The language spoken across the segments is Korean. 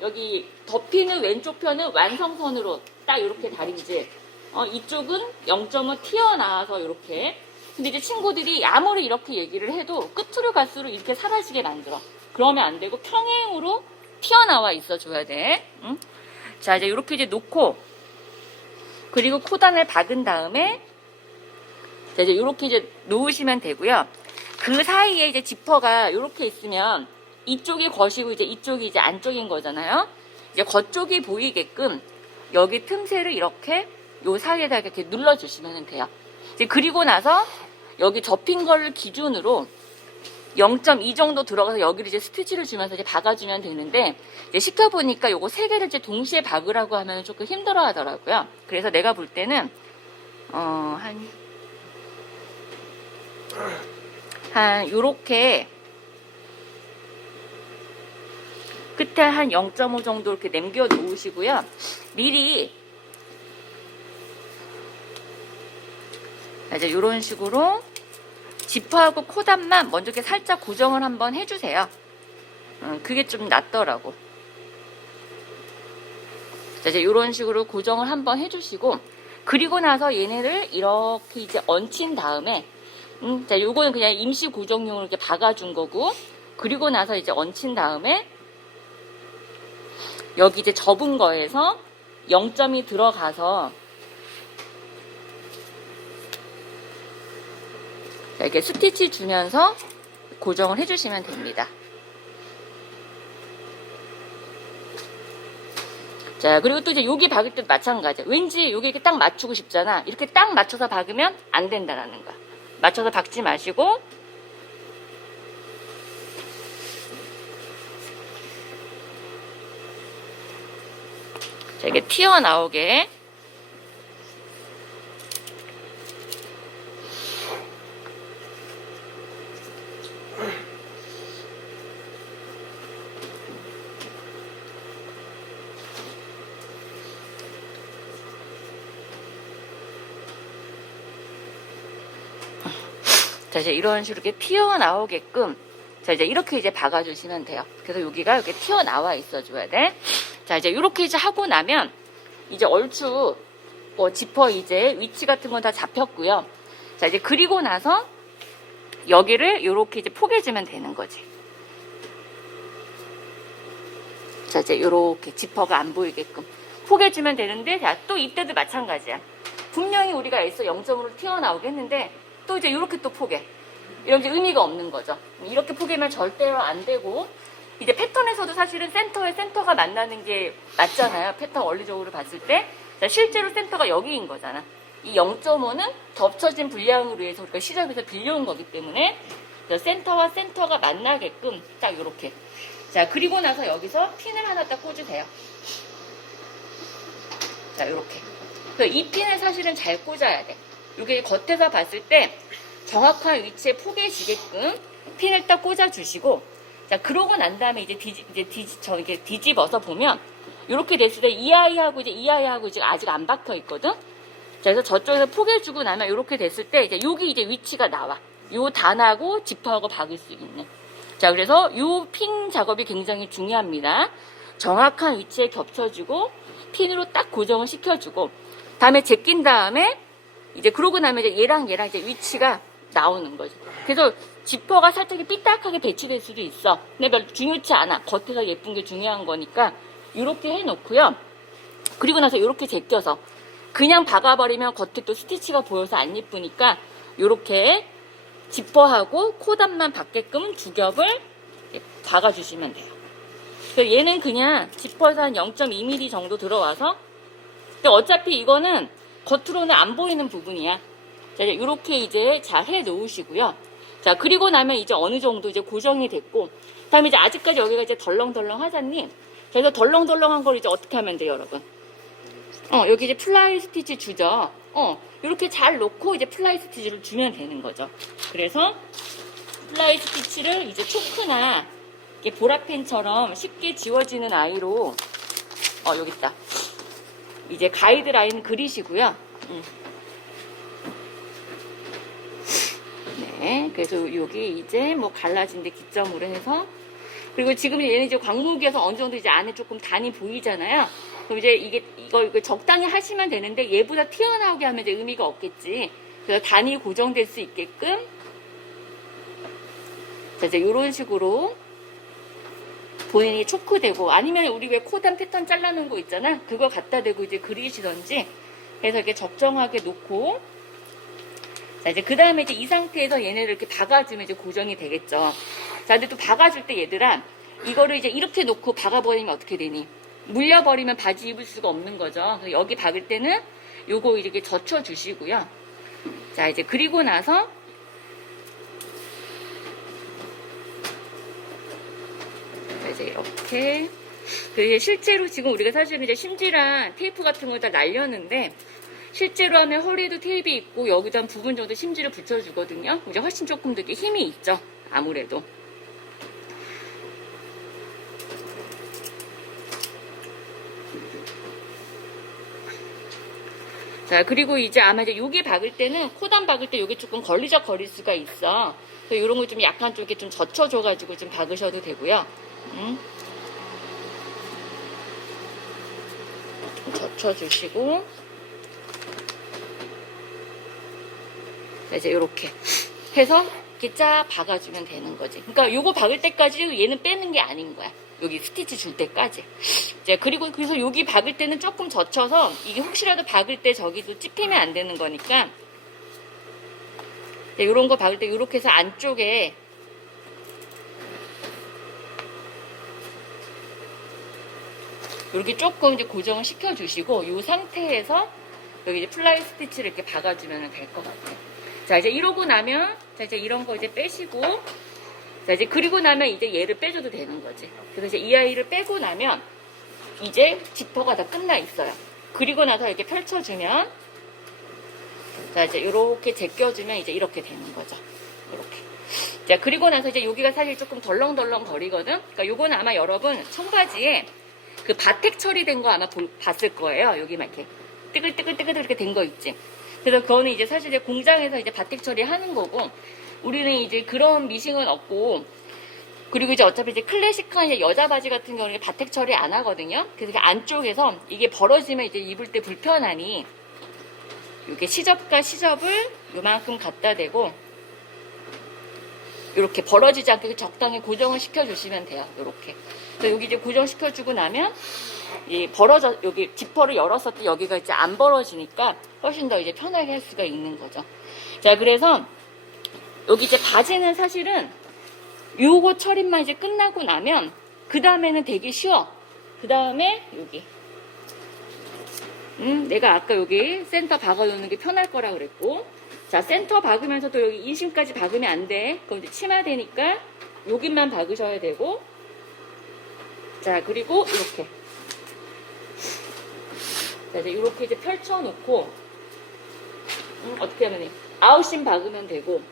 여기 덮이는 왼쪽 편은 완성선으로 딱 이렇게 다림질. 어, 이쪽은 0.5 튀어나와서 이렇게. 근데 이제 친구들이 아무리 이렇게 얘기를 해도 끝으로 갈수록 이렇게 사라지게 만들어. 그러면 안 되고 평행으로 튀어나와 있어 줘야 돼. 응? 자, 이제 이렇게 이제 놓고 그리고 코단을 박은 다음에 자, 이제 이렇게 이제 놓으시면 되고요. 그 사이에 이제 지퍼가 이렇게 있으면 이쪽이 것이고 이제 이쪽이 이제 안쪽인 거잖아요. 이제 겉쪽이 보이게끔 여기 틈새를 이렇게 요 사이에다 이렇게 눌러주시면 돼요. 이제 그리고 나서 여기 접힌 거를 기준으로 0.2 정도 들어가서 여기를 이제 스티치를 주면서 이제 박아주면 되는데 이제 시켜보니까 요거 세 개를 이제 동시에 박으라고 하면 조금 힘들어 하더라고요. 그래서 내가 볼 때는 어, 한, 한, 요렇게 끝에 한0.5 정도 이렇게 남겨 놓으시고요. 미리 자, 이제 이런 식으로 지퍼하고 코단만 먼저 이렇게 살짝 고정을 한번 해주세요. 음, 그게 좀 낫더라고. 자, 이제 이런 식으로 고정을 한번 해주시고, 그리고 나서 얘네를 이렇게 이제 얹힌 다음에, 음, 자, 요거는 그냥 임시 고정용으로 이렇게 박아준 거고, 그리고 나서 이제 얹힌 다음에, 여기 이제 접은 거에서 0점이 들어가서, 자, 이렇게 스티치 주면서 고정을 해주시면 됩니다. 자, 그리고 또 이제 여기 박을 때도 마찬가지야. 왠지 여기 이렇게 딱 맞추고 싶잖아. 이렇게 딱 맞춰서 박으면 안 된다라는 거야. 맞춰서 박지 마시고, 자, 이게 튀어나오게 자, 이제 이런 식으로 이렇게 튀어나오게끔, 자, 이제 이렇게 이제 박아주시면 돼요. 그래서 여기가 이렇게 튀어나와 있어줘야 돼. 자, 이제 이렇게 이제 하고 나면, 이제 얼추, 뭐, 지퍼 이제 위치 같은 건 다 잡혔고요. 자, 이제 그리고 나서, 여기를 이렇게 이제 포개주면 되는 거지. 자, 이제 이렇게 지퍼가 안 보이게끔 포개주면 되는데, 자, 또 이때도 마찬가지야. 분명히 우리가 애써 0점으로 튀어나오게 했는데, 또 이제 이렇게 또 포개. 이런 게 의미가 없는 거죠. 이렇게 포개면 절대로 안 되고, 이제 패턴에서도 사실은 센터에 센터가 만나는 게 맞잖아요. 패턴 원리적으로 봤을 때. 자, 실제로 센터가 여기인 거잖아. 이 0.5는 겹쳐진 분량으로 해서 우리가 시접에서 빌려온 거기 때문에 자, 센터와 센터가 만나게끔 딱 이렇게. 자, 그리고 나서 여기서 핀을 하나 딱 꽂으세요. 자, 이렇게. 이 핀을 사실은 잘 꽂아야 돼. 이게 겉에서 봤을 때 정확한 위치에 포개지게끔 핀을 딱 꽂아주시고, 자, 그러고 난 다음에 이제 뒤집, 이제 뒤집, 저, 이게 뒤집어서 보면, 이렇게 됐을 때 이 아이하고 이제 이 아이하고 지금 아직 안 박혀 있거든? 자, 그래서 저쪽에서 포개주고 나면 이렇게 됐을 때 이제 여기 이제 위치가 나와. 요 단하고 지퍼하고 박을 수 있는. 자, 그래서 요 핀 작업이 굉장히 중요합니다. 정확한 위치에 겹쳐주고, 핀으로 딱 고정을 시켜주고, 다음에 제낀 다음에, 이제 그러고 나면 이제 얘랑 얘랑 이제 위치가 나오는 거죠. 그래서 지퍼가 살짝 삐딱하게 배치될 수도 있어. 근데 별로 중요치 않아. 겉에서 예쁜 게 중요한 거니까, 이렇게 해놓고요. 그리고 나서 이렇게 제껴서, 그냥 박아버리면 겉에 또 스티치가 보여서 안 예쁘니까, 이렇게 지퍼하고 코단만 받게끔 두 겹을 박아주시면 돼요. 얘는 그냥 지퍼에서 한 0.2mm 정도 들어와서 근데 어차피 이거는 겉으로는 안 보이는 부분이야. 자, 이렇게 이제 잘 해 놓으시고요. 자, 그리고 나면 이제 어느 정도 이제 고정이 됐고, 다음에 이제 아직까지 여기가 이제 덜렁덜렁 하잖니? 그래서 덜렁덜렁한 걸 이제 어떻게 하면 돼요, 여러분? 어, 여기 이제 플라이 스티치 주죠? 어, 이렇게 잘 놓고 이제 플라이 스티치를 주면 되는 거죠. 그래서 플라이 스티치를 이제 초크나 이렇게 보라펜처럼 쉽게 지워지는 아이로, 어, 여기 있다. 이제 가이드라인 그리시고요. 음. 네, 그래서 여기 이제 뭐 갈라진 데 기점으로 해서 그리고 지금 얘는 이제 광목이어서 어느 정도 이제 안에 조금 단이 보이잖아요. 그럼 이제 이게 이거, 이거 적당히 하시면 되는데 얘보다 튀어나오게 하면 이제 의미가 없겠지. 그래서 단이 고정될 수 있게끔 자 이제 이런 식으로 본인이 초크되고 아니면 우리 왜 코단 패턴 잘라놓은 거 있잖아. 그거 갖다 대고 이제 그리시던지 해서 이렇게 적정하게 놓고 자 이제 그 다음에 이제 이 상태에서 얘네를 이렇게 박아주면 이제 고정이 되겠죠. 자 근데 또 박아줄 때 얘들아 이거를 이제 이렇게 놓고 박아버리면 어떻게 되니? 물려버리면 바지 입을 수가 없는 거죠. 여기 박을 때는 요거 이렇게 젖혀 주시고요. 자 이제 그리고 나서 자, 이제 이렇게 그 이제 실제로 지금 우리가 사실 이제 심지랑 테이프 같은 거다 날렸는데 실제로 하면 허리에도 테이프 있고 여기도 한 부분 정도 심지를 붙여주거든요. 이제 훨씬 조금 더 힘이 있죠. 아무래도. 자, 그리고 이제 아마 이제 여기 박을 때는 코단 박을 때 여기 조금 걸리적 거릴 수가 있어. 그래서 이런 거 좀 약간 좀 이렇게 좀 젖혀줘가지고 좀 박으셔도 되고요. 음. 좀 젖혀주시고. 이제 이렇게 해서 쫙 박아주면 되는 거지. 그러니까 요거 박을 때까지 얘는 빼는 게 아닌 거야. 여기 스티치 줄 때까지. 이제 그리고 그래서 여기 박을 때는 조금 젖혀서 이게 혹시라도 박을 때 저기도 찝히면 안 되는 거니까 이런 거 박을 때 이렇게 해서 안쪽에 이렇게 조금 이제 고정을 시켜주시고 이 상태에서 여기 이제 플라이 스티치를 이렇게 박아주면 될 것 같아요. 자 이제 이러고 나면 자 이제 이런 거 이제 빼시고 자 이제 그리고 나면 이제 얘를 빼줘도 되는 거지. 그래서 이제 이 아이를 빼고 나면 이제 지퍼가 다 끝나 있어요. 그리고 나서 이렇게 펼쳐주면 자 이제 이렇게 제껴주면 이제 이렇게 되는 거죠. 이렇게. 자 그리고 나서 이제 여기가 사실 조금 덜렁덜렁 거리거든. 그러니까 요거는 아마 여러분 청바지에 그 바텍 처리된 거 아마 볼- 봤을 거예요. 여기만 이렇게 뜨글뜨글뜨글 이렇게 된 거 있지. 그래서 그거는 이제 사실 이제 공장에서 이제 바텍 처리하는 거고 우리는 이제 그런 미싱은 없고 그리고 이제 어차피 이제 클래식한 이제 여자 바지 같은 경우는 바텍 처리 안 하거든요. 그래서 이게 안쪽에서 이게 벌어지면 이제 입을 때 불편하니 이렇게 시접과 시접을 요만큼 갖다 대고 이렇게 벌어지지 않게 적당히 고정을 시켜주시면 돼요. 이렇게. 여기 이제 고정시켜주고 나면 이 벌어져 여기 지퍼를 열었을 때 여기가 이제 안 벌어지니까 훨씬 더 이제 편하게 할 수가 있는 거죠. 자 그래서 여기 이제 바지는 사실은 요거 처리만 이제 끝나고 나면 그 다음에는 되게 쉬워. 그 다음에 여기. 음, 내가 아까 여기 센터 박아놓는 게 편할 거라 그랬고. 자, 센터 박으면서도 여기 인심까지 박으면 안 돼. 그럼 이제 치마 되니까 여기만 박으셔야 되고. 자, 그리고 이렇게. 자, 이제 이렇게 이제 펼쳐놓고. 음, 어떻게 하면 돼? 아웃심 박으면 되고.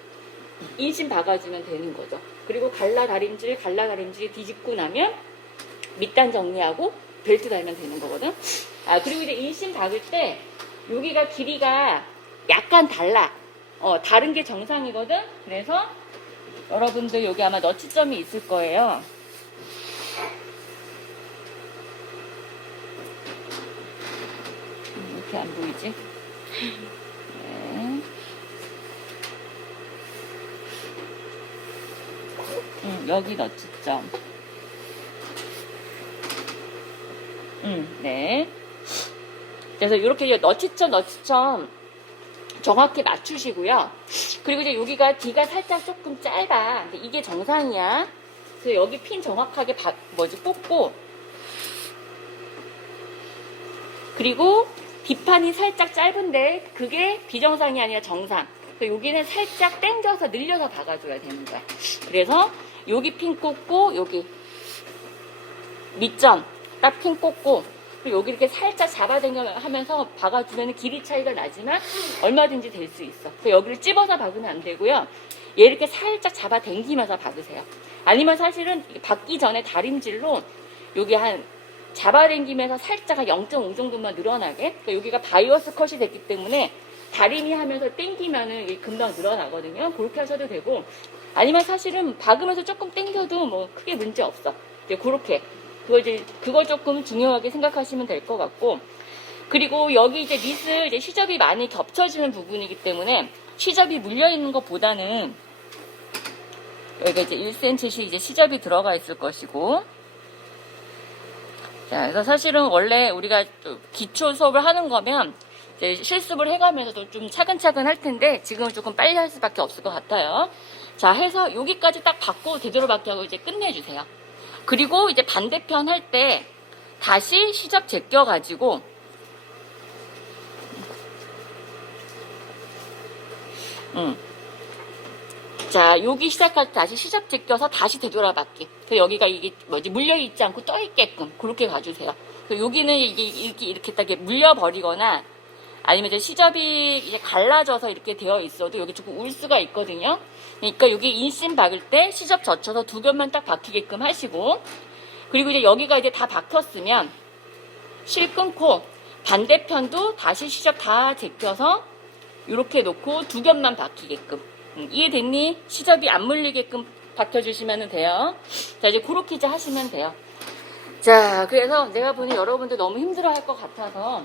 인심 박아주면 되는 거죠. 그리고 갈라 다림질, 갈라 다림질 뒤집고 나면 밑단 정리하고 벨트 달면 되는 거거든. 아, 그리고 이제 인심 박을 때 여기가 길이가 약간 달라. 어, 다른 게 정상이거든. 그래서 여러분들 여기 아마 너치점이 있을 거예요. 음, 이렇게 안 보이지? 네. 음, 여기 너치점. 음, 네. 그래서 이렇게 너치점, 너치점 정확히 맞추시고요. 그리고 이제 여기가 뒤가 살짝 조금 짧아. 근데 이게 정상이야. 그래서 여기 핀 정확하게 바, 뭐지 뽑고 그리고 뒷판이 살짝 짧은데 그게 비정상이 아니라 정상. 그래서 여기는 살짝 당겨서 늘려서 박아줘야 거야. 그래서 여기 핀 꽂고 여기 밑점 딱 핀 꽂고 그리고 여기 이렇게 살짝 잡아당겨 하면서 박아주면 길이 차이가 나지만 얼마든지 될 수 있어. 그래서 여기를 찝어서 박으면 안 되고요. 얘 이렇게 살짝 잡아당기면서 박으세요. 아니면 사실은 박기 전에 다림질로 여기 한 잡아당기면서 살짝 한 0.5 정도만 늘어나게. 그러니까 여기가 바이오스 컷이 됐기 때문에 다리미 하면서 당기면은 이게 금방 늘어나거든요. 그렇게 하셔도 되고 아니면 사실은 박으면서 조금 당겨도 뭐 크게 문제 없어. 이제 그렇게 그거 이제 그거 조금 중요하게 생각하시면 될 것 같고 그리고 여기 이제 밑을 이제 시접이 많이 겹쳐지는 부분이기 때문에 시접이 물려 있는 것보다는 여기가 이제 1cm씩 이제 시접이 들어가 있을 것이고 자, 그래서 사실은 원래 우리가 좀 기초 수업을 하는 거면 실습을 해가면서도 좀 차근차근 할 텐데 지금은 조금 빨리 할 수밖에 없을 것 같아요. 자, 해서 여기까지 딱 받고 되도록받기 하고 이제 끝내주세요. 그리고 이제 반대편 할 때 다시 시접 제껴가지고 음. 자, 여기 시작할 때 다시 시접 제껴서 다시 되돌아 받기. 그래서 여기가 이게 뭐지 물려있지 않고 떠있게끔 그렇게 가주세요. 그래서 여기는 이게 이렇게 이렇게 딱 물려버리거나 아니면 이제 시접이 이제 갈라져서 이렇게 되어 있어도 여기 조금 울 수가 있거든요. 그러니까 여기 인심 박을 때 시접 젖혀서 두 겹만 딱 박히게끔 하시고 그리고 이제 여기가 이제 다 박혔으면 실 끊고 반대편도 다시 시접 다 제껴서 이렇게 놓고 두 겹만 박히게끔 음, 이해됐니? 시접이 안 물리게끔 박혀주시면 돼요. 자 이제 그렇게 이제 하시면 돼요. 자 그래서 내가 보니 여러분들 너무 힘들어 할 것 같아서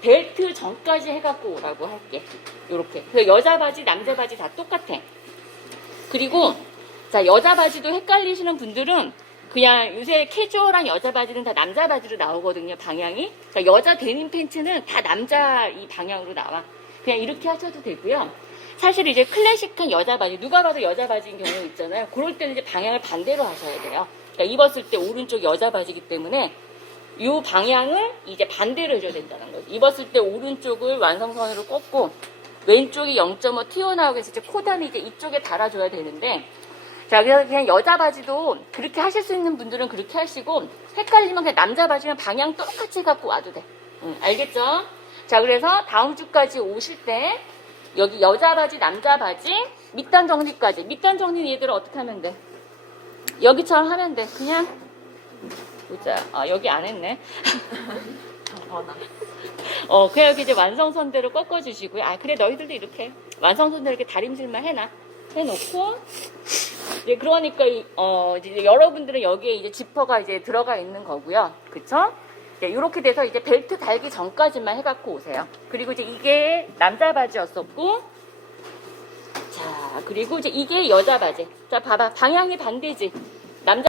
벨트 전까지 해갖고 오라고 할게. 요렇게. 그래서 여자 바지, 남자 바지 다 똑같아. 그리고 자 여자 바지도 헷갈리시는 분들은 그냥 요새 캐주얼한 여자 바지는 다 남자 바지로 나오거든요 방향이. 그러니까 여자 데님 팬츠는 다 남자 이 방향으로 나와. 그냥 이렇게 하셔도 되고요. 사실 이제 클래식한 여자 바지 누가 봐도 여자 바지인 경우 있잖아요. 그럴 때는 이제 방향을 반대로 하셔야 돼요. 그러니까 입었을 때 오른쪽 여자 바지기 때문에 이 방향을 이제 반대로 해줘야 된다는 거죠. 입었을 때 오른쪽을 완성선으로 꺾고 왼쪽이 0.5 튀어나오게 해서 이제 코단이 이제 이쪽에 달아줘야 되는데 자 그래서 그냥 여자 바지도 그렇게 하실 수 있는 분들은 그렇게 하시고 헷갈리면 그냥 남자 바지면 방향 똑같이 갖고 와도 돼. 응, 알겠죠? 자 그래서 다음 주까지 오실 때 여기 여자 바지, 남자 바지, 밑단 정리까지. 밑단 정리 얘들은 어떻게 하면 돼? 여기처럼 하면 돼. 그냥 보자. 아, 여기 안 했네. 어, 그냥 여기 이제 완성선대로 꺾어주시고요. 아, 그래, 너희들도 이렇게. 해. 완성선대로 이렇게 다림질만 해놔. 해놓고, 이제 그러니까, 이, 어, 이제 여러분들은 여기에 이제 지퍼가 이제 들어가 있는 거고요. 그쵸? 이렇게 돼서 이제 벨트 달기 전까지만 해갖고 오세요. 그리고 이제 이게 남자 바지였었고, 자, 그리고 이제 이게 여자 바지. 자, 봐봐. 방향이 반대지. 남자